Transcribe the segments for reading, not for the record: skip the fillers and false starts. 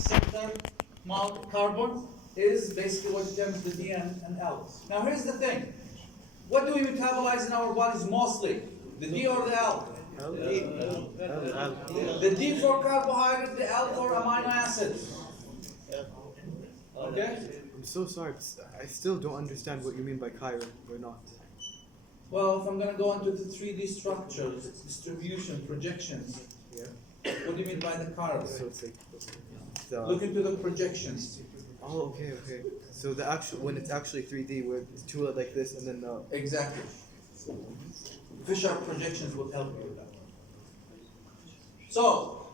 center mount carbon is basically what determines the D and L. Now here's the thing. What do we metabolize in our bodies mostly? The D or the L? The D for carbohydrate, the L for amino acids. Okay? I'm so sorry. I still don't understand what you mean by chiral or not. Well, if I'm going to go into the 3D structures, distribution, projections, what do you mean by the chiral? So it's like Look into the projections. Oh, okay. So the actual when it's actually 3D, where it's two like this, and then Exactly. Fisher projections will help you with that. So,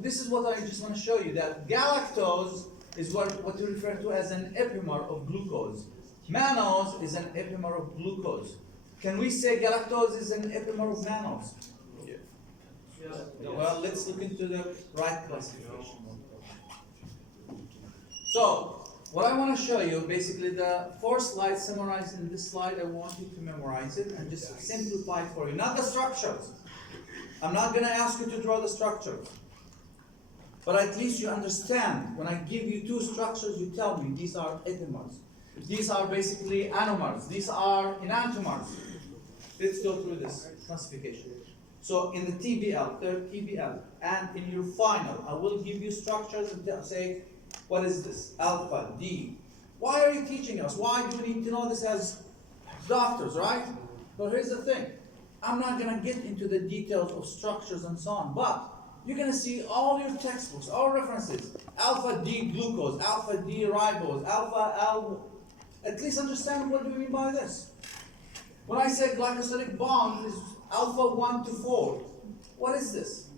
this is what I just want to show you, that galactose is what we refer to as an epimer of glucose. Mannose is an epimer of glucose. Can we say galactose is an epimer of mannose? Yeah. Well, let's look into the right classification. So, what I want to show you, basically the 4 slides summarized in this slide, I want you to memorize it and just simplify it for you. Not the structures. I'm not going to ask you to draw the structures. But at least you understand. When I give you 2 structures, you tell me these are epimers. These are basically anomers. These are enantiomers. Let's go through this classification. So in the TBL, third TBL, and in your final, I will give you structures and say, what is this? Alpha, D. Why are you teaching us? Why do we need to know this as doctors, right? Well, here's the thing. I'm not going to get into the details of structures and so on, but you're going to see all your textbooks, all references. Alpha D glucose, alpha D ribose, alpha L. At least understand what do we mean by this. When I say glycosidic bond is alpha 1 to 4, what is this?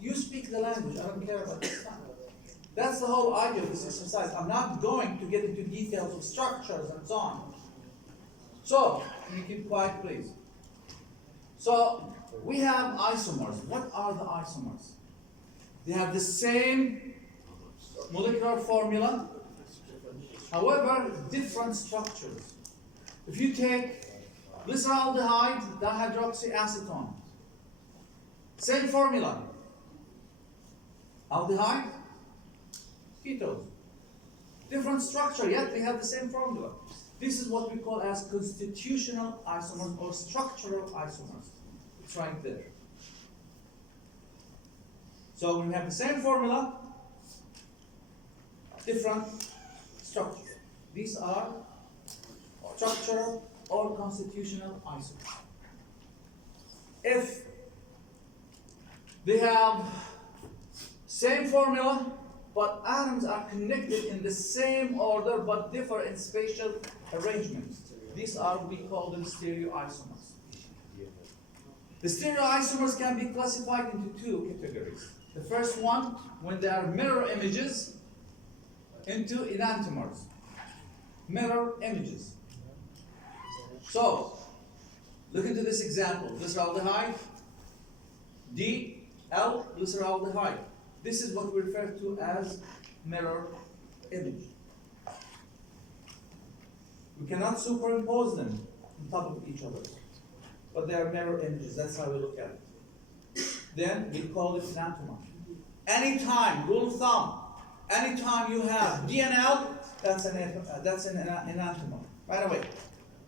You speak the language. I don't care about this stuff. That's the whole idea of this exercise. I'm not going to get into details of structures and so on. So, can you keep quiet, please? So, we have isomers. What are the isomers? They have the same molecular formula, however, different structures. If you take glyceraldehyde, dihydroxyacetone, same formula. Aldehyde, ketose. Different structure, yet they have the same formula. This is what we call as constitutional isomers or structural isomers. It's right there. So we have the same formula, different structure. These are structural or constitutional isomers. If they have same formula, but atoms are connected in the same order but differ in spatial arrangements, these are, we call them stereoisomers. The stereoisomers can be classified into 2 categories. The first one, when they are mirror images, into enantiomers. Mirror images. So, look into this example. Glyceraldehyde, D, L, glyceraldehyde. This is what we refer to as mirror image. We cannot superimpose them on top of each other, but they are mirror images. That's how we look at it. Then we call it enantiomer. Anytime, rule of thumb, anytime you have DNL, that's an enantiomer. Right away.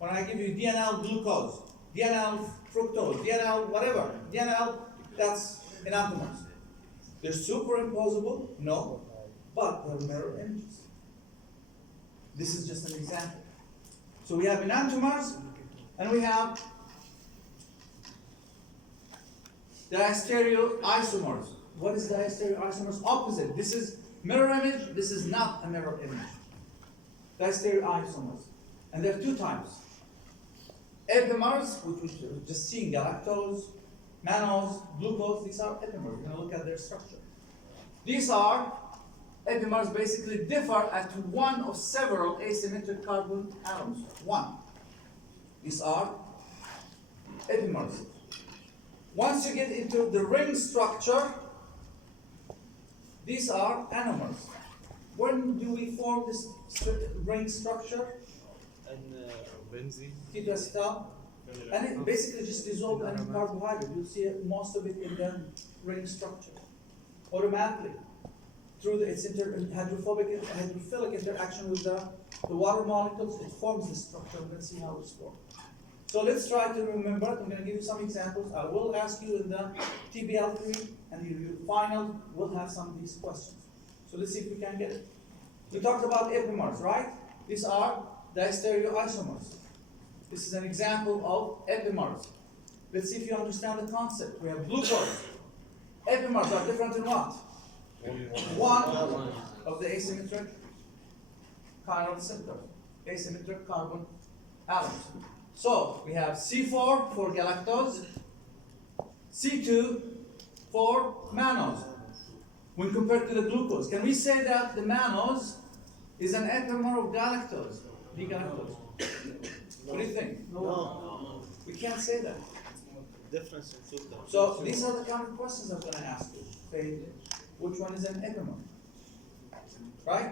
When I give you DNL glucose, DNL fructose, DNL whatever, DNL, that's enantiomers. They're superimposable? No. But they're mirror images. This is just an example. So we have enantiomers, and we have diastereoisomers. What is diastereoisomers? Opposite. This is mirror image. This is not a mirror image. Diastereoisomers. And there are 2 types. Epimers, which we're just seeing, galactose, mannose, glucose, these are epimers. We're going to look at their structure. These are epimers basically differ at one of several asymmetric carbon atoms. One. These are epimers. Once you get into the ring structure, these are anomers. When do we form this ring structure? benzene. Ketoacetal. And it basically just dissolves in carbohydrate. You'll see most of it in the ring structure automatically. through its hydrophilic interaction with the water molecules, it forms this structure. We're going to see how it's formed. So let's try to remember. I'm going to give you some examples. I will ask you in the TBL3, and your final will have some of these questions. So let's see if we can get it. We talked about epimers, right? These are diastereoisomers. This is an example of epimers. Let's see if you understand the concept. We have glucose. Epimers are different in what? One of the asymmetric chiral center, asymmetric carbon atoms. So we have C4 for galactose, C2 for mannose. When compared to the glucose, can we say that the mannose is an epimer of galactose, D-galactose? What do you think? No. We can't say that. Difference in two. So these are the kind of questions I'm going to ask you. Say, which one is an epimer? Right?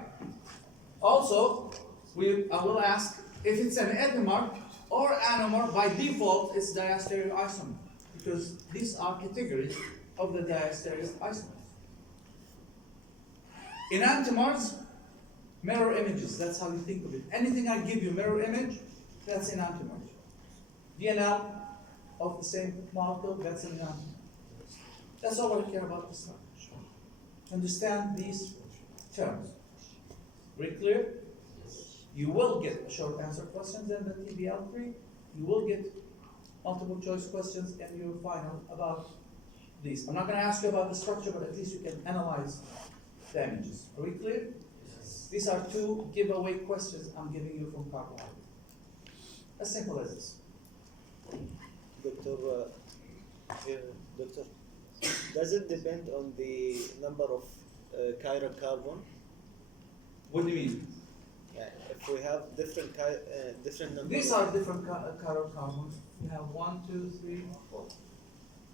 Also, I will ask if it's an epimer or anomer. By default, it's diastereoisomer because these are categories of the diastereoisomers. Enantiomers, mirror images. That's how you think of it. Anything I give you mirror image, that's enantiomer. DNL of the same molecule, that's an enantiomer. That's all I care about this slide. Understand these terms. Very clear? You will get short answer questions in the TBL3. You will get multiple choice questions in your final about these. I'm not going to ask you about the structure, but at least you can analyze the images. Are we clear? Yes. These are two giveaway questions I'm giving you from Carbohydrates. As simple as this. Doctor, does it depend on the number of chiral carbon? What do you mean? Yeah, if we have different numbers. These are different chiral carbons. You have 1, 2, 3, 4.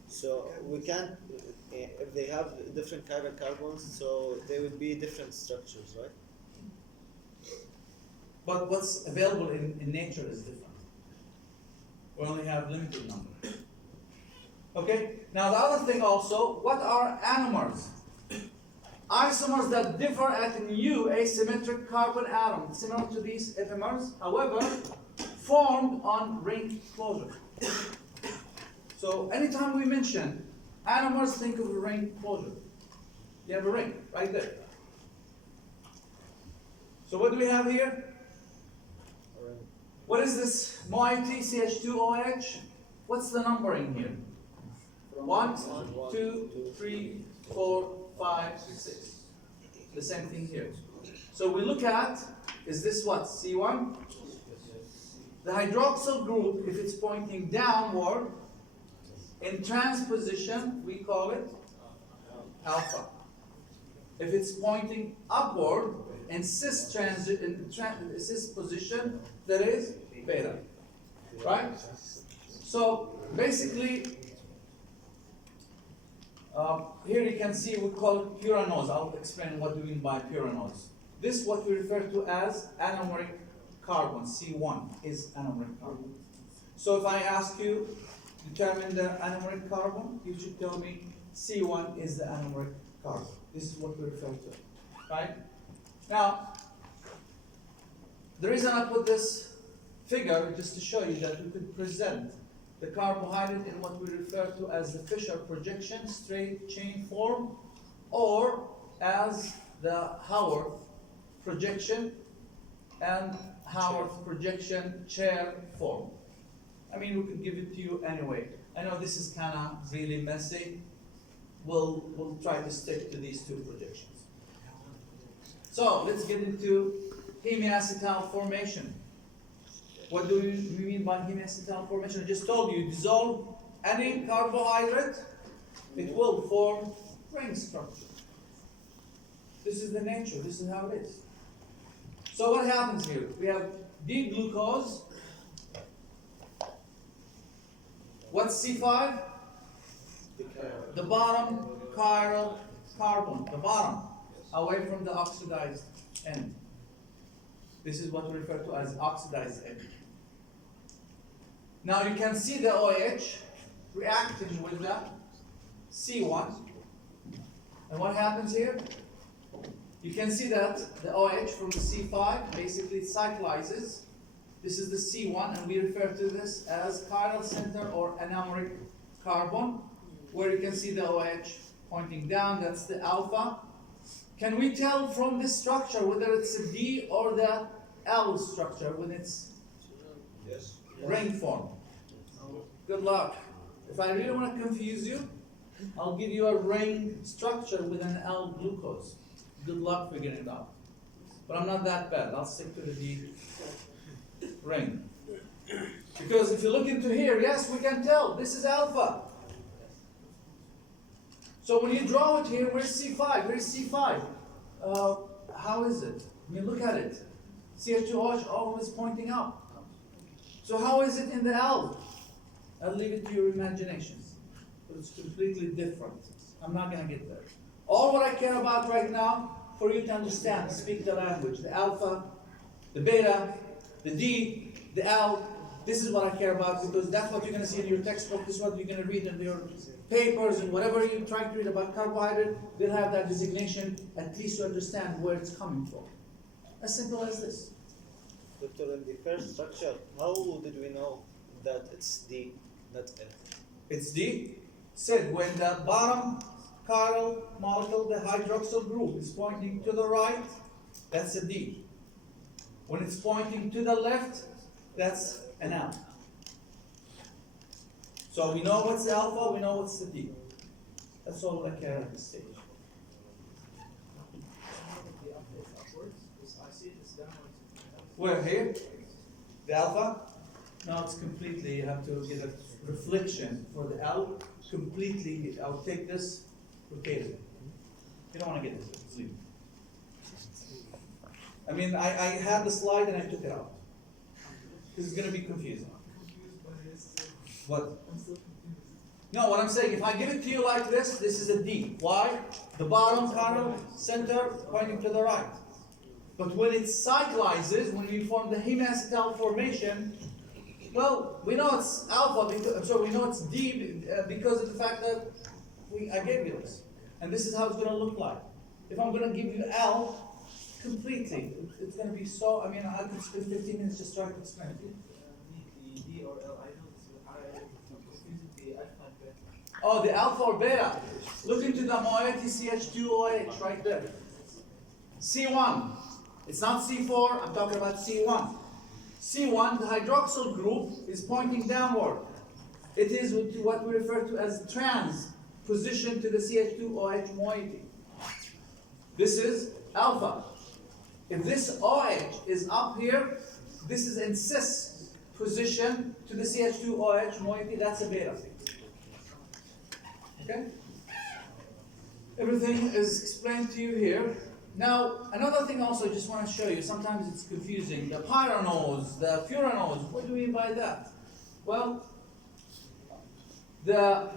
So we can't, if they have different chiral carbons, so they would be different structures, right? But what's available in nature is different. We only have limited number. Okay? Now the other thing also, what are anomers? Isomers that differ at a new asymmetric carbon atom, similar to these epimers, however, formed on ring closure. So anytime we mention anomers, think of a ring closure. You have a ring right there. So what do we have here? What is this moiety CH2OH? What's the numbering here? 1, 2, 3, 4, 5, 6. The same thing here. So we look at, is this what? C1? The hydroxyl group, if it's pointing downward, in transposition, we call it alpha. If it's pointing upward, in cis position, that is beta. Right? So basically, here you can see we call it pyranose. I'll explain what we mean by pyranose. This is what we refer to as anomeric carbon. C1 is anomeric carbon. So if I ask you determine the anomeric carbon, you should tell me C1 is the anomeric carbon. This is what we refer to. Right? Now, the reason I put this figure just to show you that we could present the carbohydrate in what we refer to as the Fischer projection, straight chain form, or as the Haworth projection and Haworth projection chair form. I mean, we could give it to you anyway. I know this is kind of really messy. We'll try to stick to these two projections. So let's get into hemiacetal formation. What do we mean by hemiacetal formation? I just told you, dissolve any carbohydrate, it will form ring structure. This is the nature, this is how it is. So what happens here? We have D-glucose. What's C5? The bottom chiral carbon, the bottom, away from the oxidized end. This is what we refer to as oxidized end. Now you can see the OH reacting with the C1. And what happens here? You can see that the OH from the C5 basically cyclizes. This is the C1, and we refer to this as chiral center or anomeric carbon, where you can see the OH pointing down. That's the alpha. Can we tell from this structure whether it's a D or the L structure when it's Yes. ring form? Good luck. If I really want to confuse you, I'll give you a ring structure with an L glucose. Good luck figuring it out. But I'm not that bad. I'll stick to the D ring. Because if you look into here, yes, we can tell this is alpha. So when you draw it here, where's C5? Where's C5? How is it? I mean, look at it. CH2OH always pointing up. So how is it in the L? I'll leave it to your imaginations. But it's completely different. I'm not going to get there. All what I care about right now, for you to understand, speak the language, the alpha, the beta, the D, the L, this is what I care about, because that's what you're going to see in your textbook, this is what you're going to read in your papers, and whatever you try to read about carbohydrate, they'll have that designation, at least to understand where it's coming from. As simple as this. Doctor, in the first structure, how did we know that it's D, not L? It's D. Said when the bottom chiral molecule, the hydroxyl group, is pointing to the right, that's a D. When it's pointing to the left, that's an L. So we know what's the alpha, we know what's the D. That's all I care at this stage. Where here? The alpha? No, it's completely, you have to get a reflection for the L. Completely, I'll take this, rotate it. You don't want to get this, just leave it. I mean, I had the slide and I took it out. This is going to be confusing. What? No, what I'm saying, if I give it to you like this is a D. Why? The bottom chiral center pointing to the right. But when it cyclizes, when we form the hemiacetal formation, well, we know it's alpha, because, so we know it's D because of the fact that I gave you this. And this is how it's going to look like. If I'm going to give you L, completely, it's going to be so, I mean, I could spend 15 minutes just trying to explain it. The D or L, I know the alpha and beta. Oh, the alpha or beta. Look into the moiety CH2OH right there. C1. It's not C4, I'm talking about C1. C1, the hydroxyl group, is pointing downward. It is what we refer to as trans position to the CH2OH moiety. This is alpha. If this OH is up here, this is in cis position to the CH2OH moiety, that's a beta. Okay? Everything is explained to you here. Now, another thing also I just want to show you, sometimes it's confusing. The pyranose, the furanose, what do we mean by that? Well, the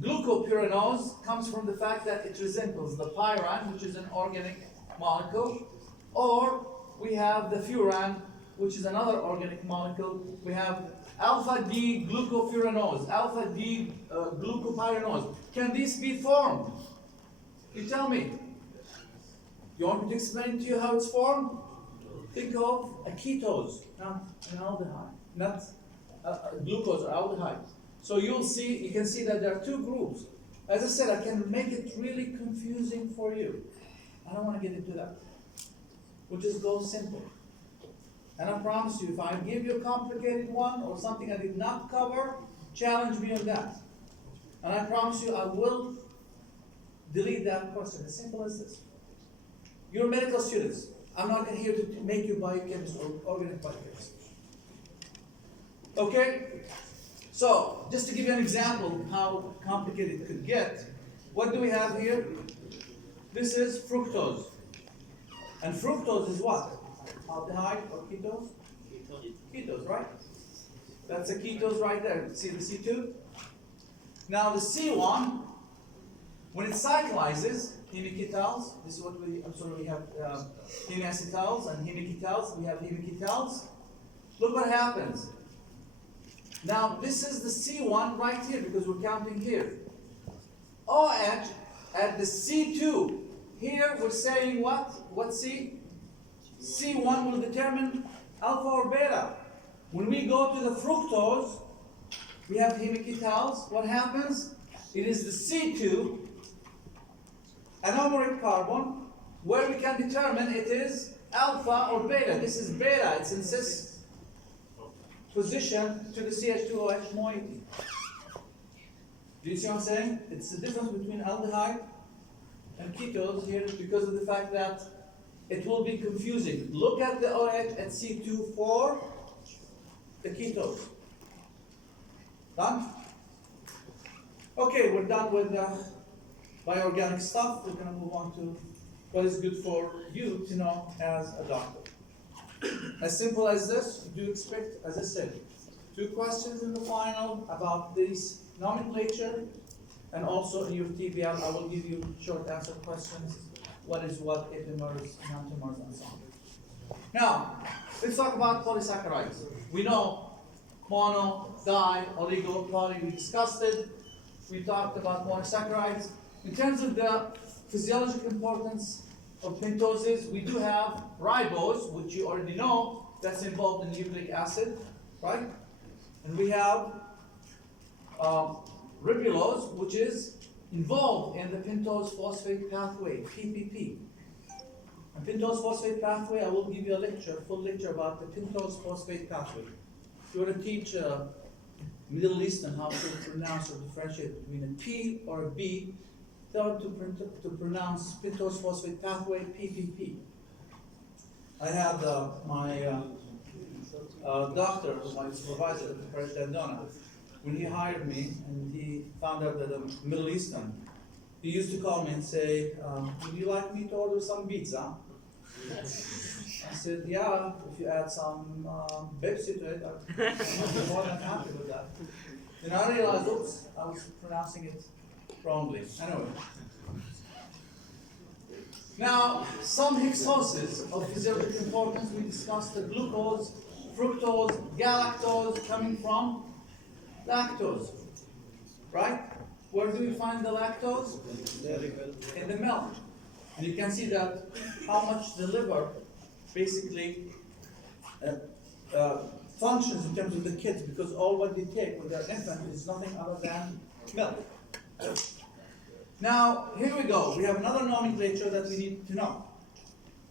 glucopyranose comes from the fact that it resembles the pyran, which is an organic molecule, or we have the furan, which is another organic molecule. We have alpha D glucopyranose, alpha D glucopyranose. Can these be formed? You tell me. You want me to explain to you how it's formed? Think of a ketose, not an aldehyde, not glucose or aldehyde. So you can see that there are two groups. As I said, I can make it really confusing for you. I don't want to get into that. We'll just go simple. And I promise you, if I give you a complicated one or something I did not cover, challenge me on that. And I promise you, I will delete that question. As simple as this. You're medical students. I'm not here to make you biochemists or organic biochemists. Okay? So, just to give you an example of how complicated it could get, what do we have here? This is fructose. And fructose is what? Aldehyde or ketose? Ketose, right? That's a ketose right there. See the C2? Now the C1, when it cyclizes, hemiketals, this is what we have hemiacetals and hemiketals. We have hemiketals. Look what happens. Now this is the C1 right here because we're counting here. OH at the C2 here we're saying what? What C? C1 will determine alpha or beta. When we go to the fructose, we have hemiketals. What happens? It is the C2 anomeric carbon where we can determine it is alpha or beta. This is beta. It's in cis position to the CH2OH moiety. Do you see what I'm saying? It's the difference between aldehyde and ketones here because of the fact that it will be confusing. Look at the OH at C2 for the ketones. Done? Okay, we're done with the bioorganic stuff. We're going to move on to what is good for you to know as a doctor. As simple as this, do expect, as I said, 2 questions in the final about this nomenclature, and also in your TBL, I will give you short answer questions. What is what, epimers, enantiomers, and so on. Now, let's talk about polysaccharides. We know mono, di, oligo, poly, we discussed it. We talked about monosaccharides. In terms of the physiological importance of pentoses, we do have ribose, which you already know, that's involved in nucleic acid, right? And we have ribulose, which is involved in the pentose phosphate pathway, PPP. And pentose phosphate pathway, I will give you a lecture, full lecture about the pentose phosphate pathway. If you want to teach Middle Eastern how to pronounce or differentiate between a P or a B, tell them to pronounce pentose phosphate pathway, PPP. I had my doctor, my supervisor at the Parish Dandona, when he hired me and he found out that I'm Middle Eastern, he used to call me and say, would you like me to order some pizza? I said, yeah, if you add some Pepsi to it, I'm more than happy with that. And I realized, oops, I was pronouncing it wrongly. Anyway. Now, some hexoses of physiological importance, we discussed the glucose, fructose, galactose coming from lactose, right? Where do we find the lactose? In the milk. And you can see that how much the liver basically functions in terms of the kids, because all what they take with their infant is nothing other than milk. Now, here we go. We have another nomenclature that we need to know.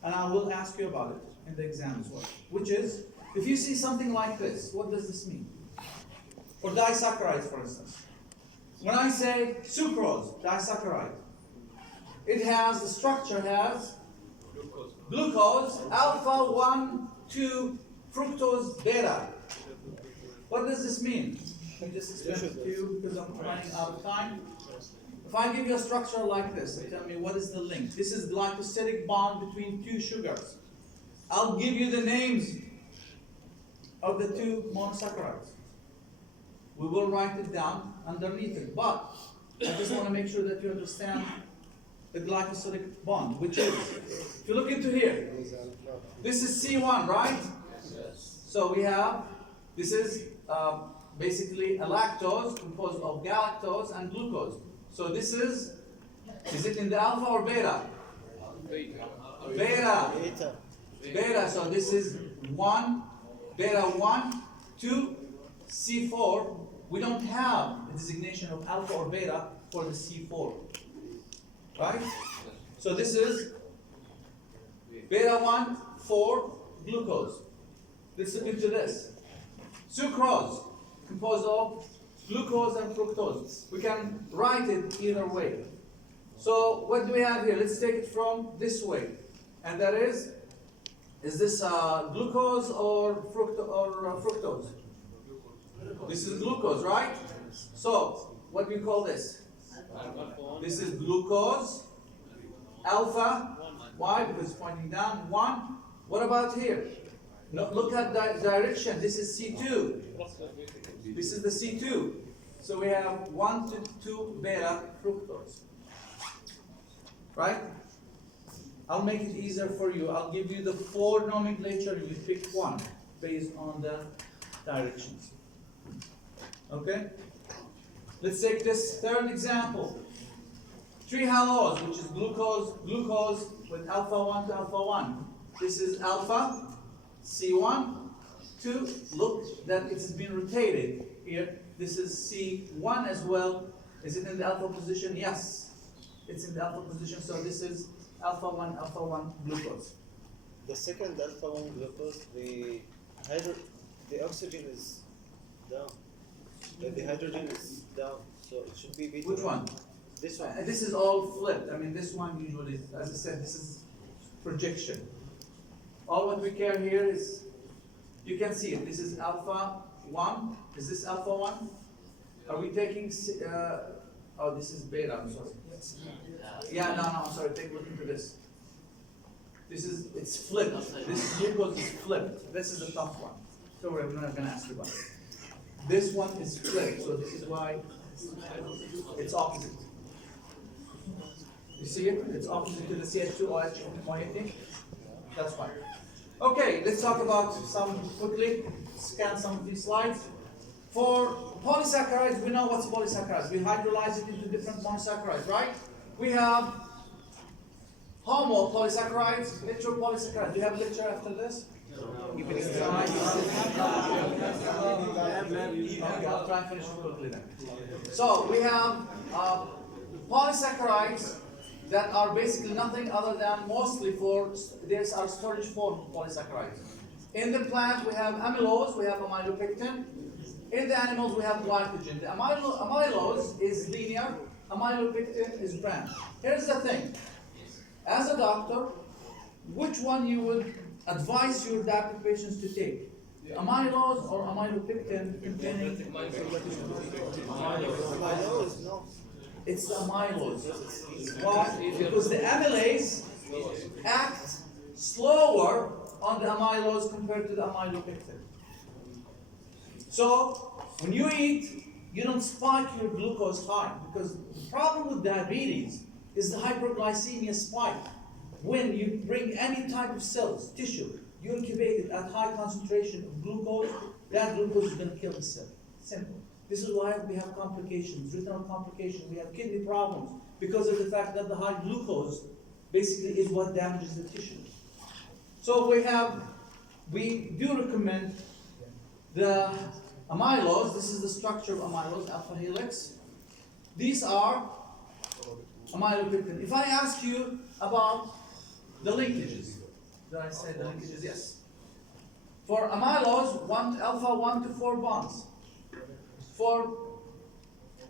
And I will ask you about it in the exam as well. Which is, if you see something like this, what does this mean? For disaccharides, for instance. When I say sucrose, disaccharide, it has, the structure has glucose, alpha 1, 2, fructose, beta. What does this mean? Let me just explain it to you because I'm running out of time. If I give you a structure like this, and tell me what is the link. This is glycosidic bond between 2 sugars. I'll give you the names of the 2 monosaccharides. We will write it down underneath it, but I just want to make sure that you understand the glycosidic bond, which is, if you look into here, this is C1, right? So we have, this is basically a lactose composed of galactose and glucose. So this is it in the alpha or beta? Beta. Beta, so this is 1, beta 1, 2, C4. We don't have the designation of alpha or beta for the C4. Right? So this is beta 1, 4, glucose. Let's look into this. Sucrose, composed of glucose and fructose. We can write it either way. So what do we have here? Let's take it from this way. And that is this glucose or fructose? This is glucose, right? So what do we call this? This is glucose, alpha, why? Because it's pointing down, 1. What about here? No, look at the direction, this is C2. This is the C2. So we have 1 to 2 beta fructose. Right? I'll make it easier for you. I'll give you the 4 nomenclature, you pick one based on the directions. Okay? Let's take this third example. 3 halose, which is glucose with alpha 1 to alpha 1. This is alpha C1, 2. Look that it's been rotated here. This is C1 as well. Is it in the alpha position? Yes, it's in the alpha position. So this is alpha 1 glucose. The second alpha 1 glucose, the oxygen is down. The hydrogen is down. So it should be beta. Which one? This one. This is all flipped. I mean, this one usually, as I said, this is projection. All what we care here is, you can see it. This is alpha 1. Is this alpha 1? Are we taking, oh, this is beta, I'm sorry. Yeah, no, I'm sorry. Take a look into this. It's flipped. This glucose is flipped. This is the tough one. So we're not going to ask you about it. This one is flipped, so this is why it's opposite. You see it? It's opposite to the CH2OH moiety. That's fine. Okay, let's talk about some quickly, scan some of these slides. For polysaccharides, we know what's polysaccharides. We hydrolyze it into different monosaccharides, right? We have homo polysaccharides, heteropolysaccharides. Do you have a lecture after this? Okay, I'll try and finish it quickly then. So we have polysaccharides that are basically nothing other than mostly these are storage form polysaccharides. In the plant we have amylose, we have amylopectin. In the animals we have glycogen. The amylose is linear, amylopectin is branched. Here's the thing. As a doctor, which one you would advise your diabetic patients to take? Amylose or amylopectin containing? Amylose, no. It's the amylose. Why? Because the amylase acts slower on the amylose compared to the amylopectin. So when you eat, you don't spike your glucose high, because the problem with diabetes is the hyperglycemia spike. When you bring any type of cells, tissue, you incubate it at high concentration of glucose, that glucose is going to kill the cell. Simple. This is why we have complications, renal complications, we have kidney problems, because of the fact that the high glucose basically is what damages the tissue. So we do recommend the amylose. This is the structure of amylose, alpha helix. These are amylopectin. If I ask you about the linkages, did I say the linkages? Yes. For amylose, alpha 1 to 4 bonds. For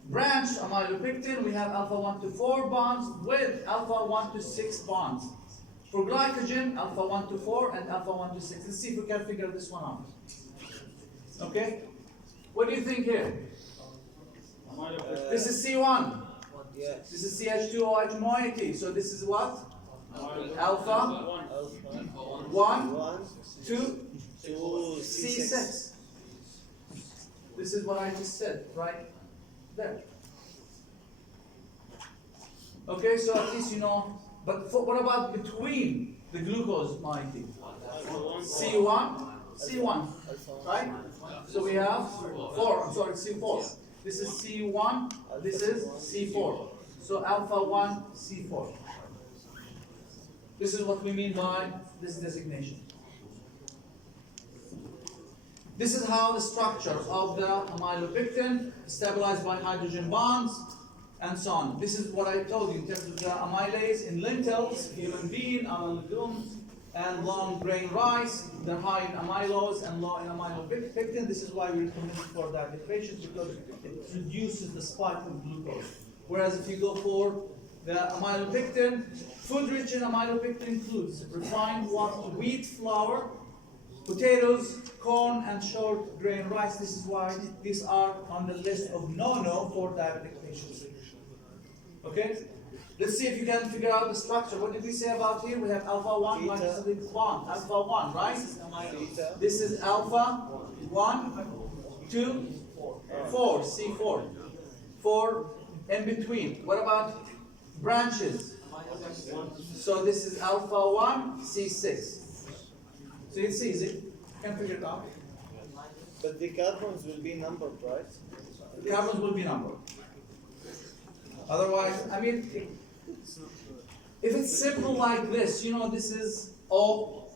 branched amylopectin, we have alpha 1 to 4 bonds with alpha 1 to 6 bonds. For glycogen, alpha 1 to 4 and alpha 1 to 6. Let's see if we can figure this one out. Okay? What do you think here? This is C1. Yes. This is CH2OH moiety. So this is what? Alpha 1 to C6. This is what I just said, right there. Okay, so at least you know. But what about between the glucose moiety? C1, right? So we have 4, I'm sorry, C4. This is C1, this is C4. So alpha 1, C4. This is what we mean by this designation. This is how the structure of the amylopectin stabilized by hydrogen bonds and so on. This is what I told you in terms of the amylase in lentils, human bean, legumes, and long grain rice. They're high in amylose and low in amylopectin. This is why we recommend it for diabetic patients, because it reduces the spike of glucose. Whereas if you go for the amylopectin, food rich in amylopectin includes refined wheat flour, potatoes, corn, and short grain rice. This is why these are on the list of no-no for diabetic patients. Okay? Let's see if you can figure out the structure. What did we say about here? We have alpha 1 minus bond. Alpha 1, right? This is alpha 1, 2, 4, C4. 4 in between. What about branches? So this is alpha 1, C6. So it's easy. You can figure it out. But the carbons will be numbered, right? The carbons will be numbered. Otherwise, I mean, If it's simple like this, you know, this is O,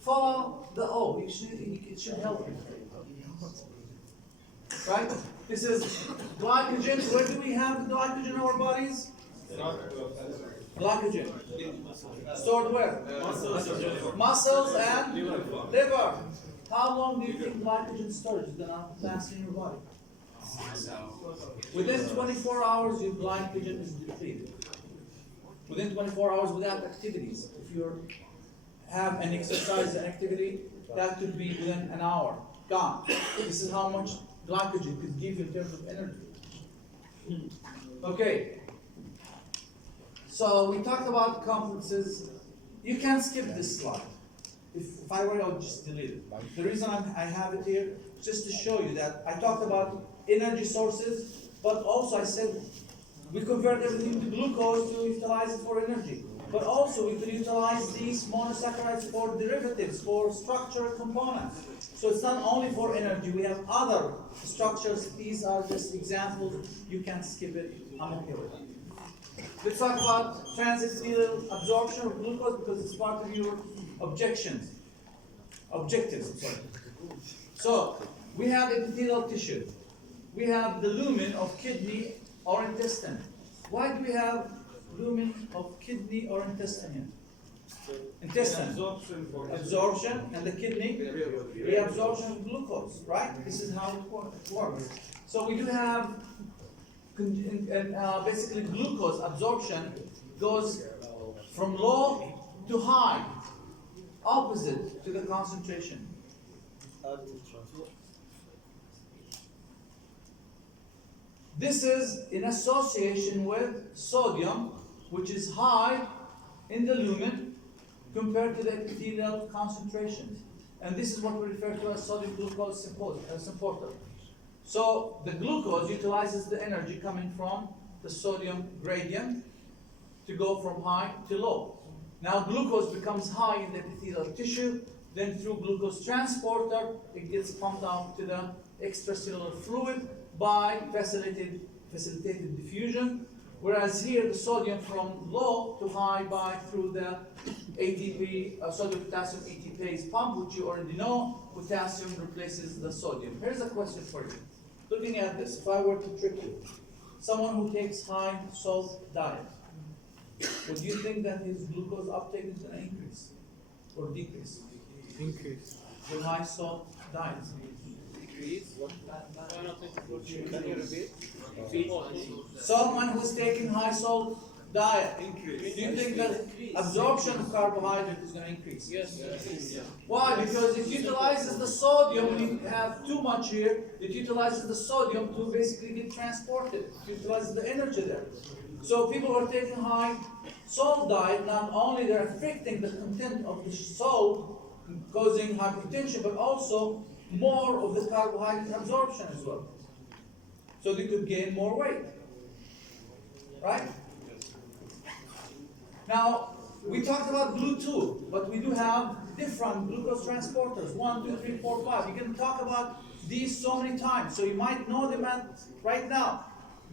follow the O. It should help you. Right? This is glycogen. Where do we have the glycogen in our bodies? Glycogen. Stored where? Muscles and liver. How long do you think glycogen storage is going to last in your body? Within 24 hours, your glycogen is depleted. Within 24 hours without activities. If you have an exercise activity, that could be within an hour. Gone. This is how much glycogen could give you in terms of energy. Okay. So we talked about complexes. You can skip this slide. If I were, I would just delete it. The reason I have it here is just to show you that I talked about energy sources, but also I said we convert everything to glucose to utilize it for energy. But also we could utilize these monosaccharides for derivatives, for structural components. So it's not only for energy, we have other structures. These are just examples. You can skip it. I'm okay with it. Let's talk about transepithelial absorption of glucose because it's part of your objectives. So we have epithelial tissue. We have the lumen of kidney or intestine. Why do we have lumen of kidney or intestine? Intestine. Absorption, and the kidney reabsorption of glucose, right? This is how it works. So we do have basically glucose absorption goes from low to high, opposite to the concentration. This is in association with sodium, which is high in the lumen compared to the epithelial concentration. And this is what we refer to as sodium glucose supporter. So the glucose utilizes the energy coming from the sodium gradient to go from high to low. Now glucose becomes high in the epithelial tissue, then through glucose transporter, it gets pumped out to the extracellular fluid by facilitated diffusion, whereas here the sodium from low to high by through the ATP, sodium potassium ATPase pump, which you already know, potassium replaces the sodium. Here's a question for you. Looking at this, if I were to trick you, someone who takes high salt diet, would you think that his glucose uptake is going to increase or decrease? Increase. With high salt diet. Can you repeat? Someone who's taking high salt diet, do you think that absorption of carbohydrate is going to increase? Yes. Why? Because it utilizes the sodium. When you have too much here, it utilizes the sodium to basically get transported. It utilizes the energy there. So people who are taking high salt diet, not only they're affecting the content of the salt, causing hypertension, but also more of the carbohydrate absorption as well. So they could gain more weight. Right? Now, we talked about GLUT2, but we do have different glucose transporters, 1, 2, 3, 4, 5. You can talk about these so many times, so you might know them right now.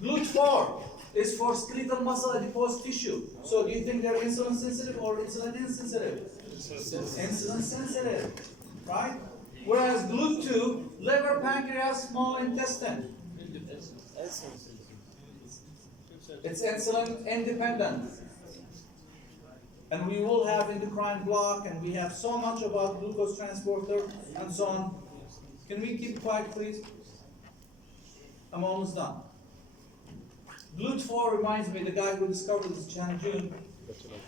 GLUT4 is for skeletal muscle adipose tissue. So do you think they're insulin sensitive or insulin insensitive? Insulin sensitive, right? Whereas GLUT2, liver, pancreas, small intestine. It's insulin independent. And we will have endocrine block, and we have so much about glucose transporter and so on. Can we keep quiet, please? I'm almost done. GLUT4 reminds me, the guy who discovered this, Chan Jun.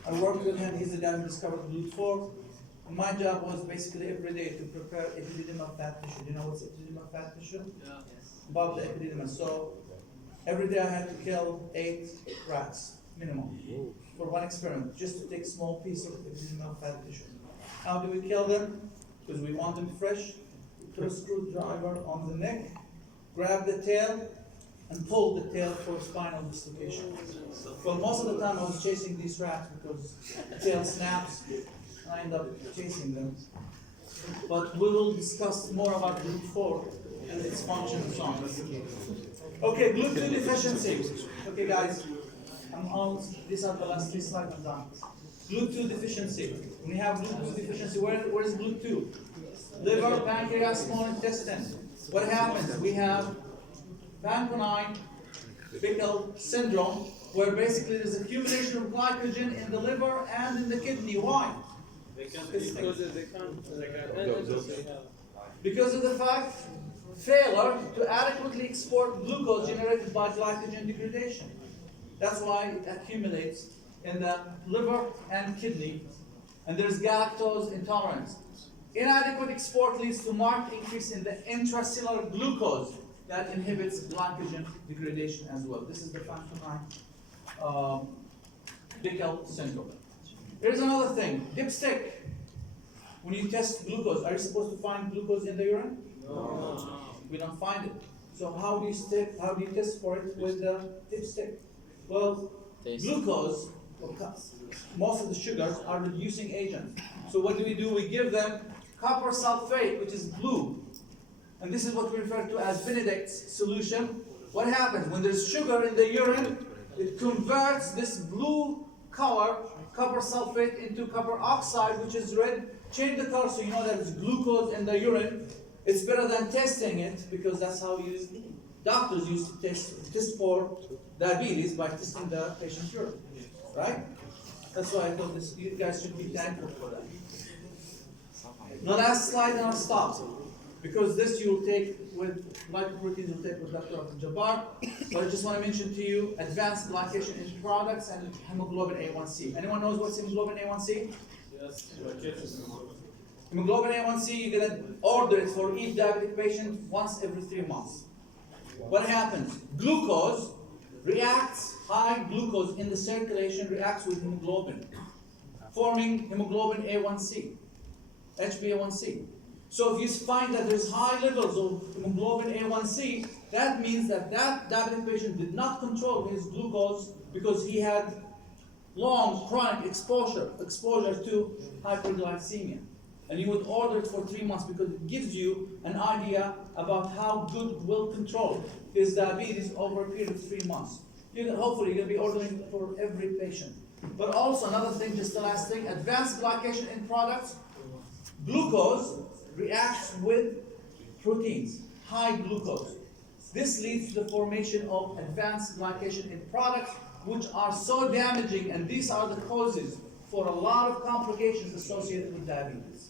I worked with him, he's the guy who discovered GLUT4. And my job was basically every day to prepare epididymal fat tissue. Do you know what's epididymal fat tissue? Yeah. About the epididymal. So every day I had to kill 8 rats, minimum, for one experiment, just to take a small piece of epididymal fat tissue. How do we kill them? Because we want them fresh. Put a screwdriver on the neck, grab the tail, and pull the tail for spinal dislocation. Well, most of the time I was chasing these rats because the tail snaps, and I end up chasing them. But we will discuss more about GLUT4 and its function and so on. Okay, GLUT2 deficiency. Okay, guys, These are the last 3 slides I'm done. GLUT2 deficiency. When you have GLUT2 deficiency, where is GLUT2? Liver, pancreas, small intestine. What happens? We have Fanconi Bickel syndrome, where basically there's accumulation of glycogen in the liver and in the kidney. Why? Because of the fact failure to adequately export glucose generated by glycogen degradation. That's why it accumulates in the liver and kidney, and there's galactose intolerance. Inadequate export leads to marked increase in the intracellular glucose that inhibits glycogen degradation as well. This is the Fanconi Bickel syndrome. Here's another thing, dipstick. When you test glucose, are you supposed to find glucose in the urine? No. We don't find it. So how do you test for it with the dipstick? Well, glucose, most of the sugars are reducing agents. So what do? We give them copper sulfate, which is blue. And this is what we refer to as Benedict's solution. What happens? When there's sugar in the urine, it converts this blue color, copper sulfate, into copper oxide, which is red. Change the color so you know that it's glucose in the urine. It's better than testing it, because that's how doctors used to test for diabetes, by testing the patient's urine, right? That's why I thought you guys should be thankful for that. Now last slide and I'll stop, because this you'll take with glycoproteins, you'll take with Dr. Jabbar. But I just want to mention to you advanced glycation in products and hemoglobin A1C. Anyone knows what's hemoglobin A1C? Yes. Hemoglobin A1C, you're going to order it for each diabetic patient once every 3 months. What happens? Glucose reacts, high glucose in the circulation reacts with hemoglobin, forming hemoglobin A1C, HbA1c. So if you find that there's high levels of hemoglobin A1C, that means that diabetic patient did not control his glucose because he had long chronic exposure to hyperglycemia. And you would order it for 3 months because it gives you an idea about how good will control his diabetes over a period of 3 months. Hopefully you're going to be ordering it for every patient. But also another thing, just the last thing, advanced glycation in products, glucose reacts with proteins, high glucose. This leads to the formation of advanced glycation in products, which are so damaging, and these are the causes for a lot of complications associated with diabetes.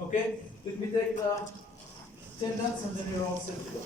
Okay? Let me take the attendance and then you're all set to go.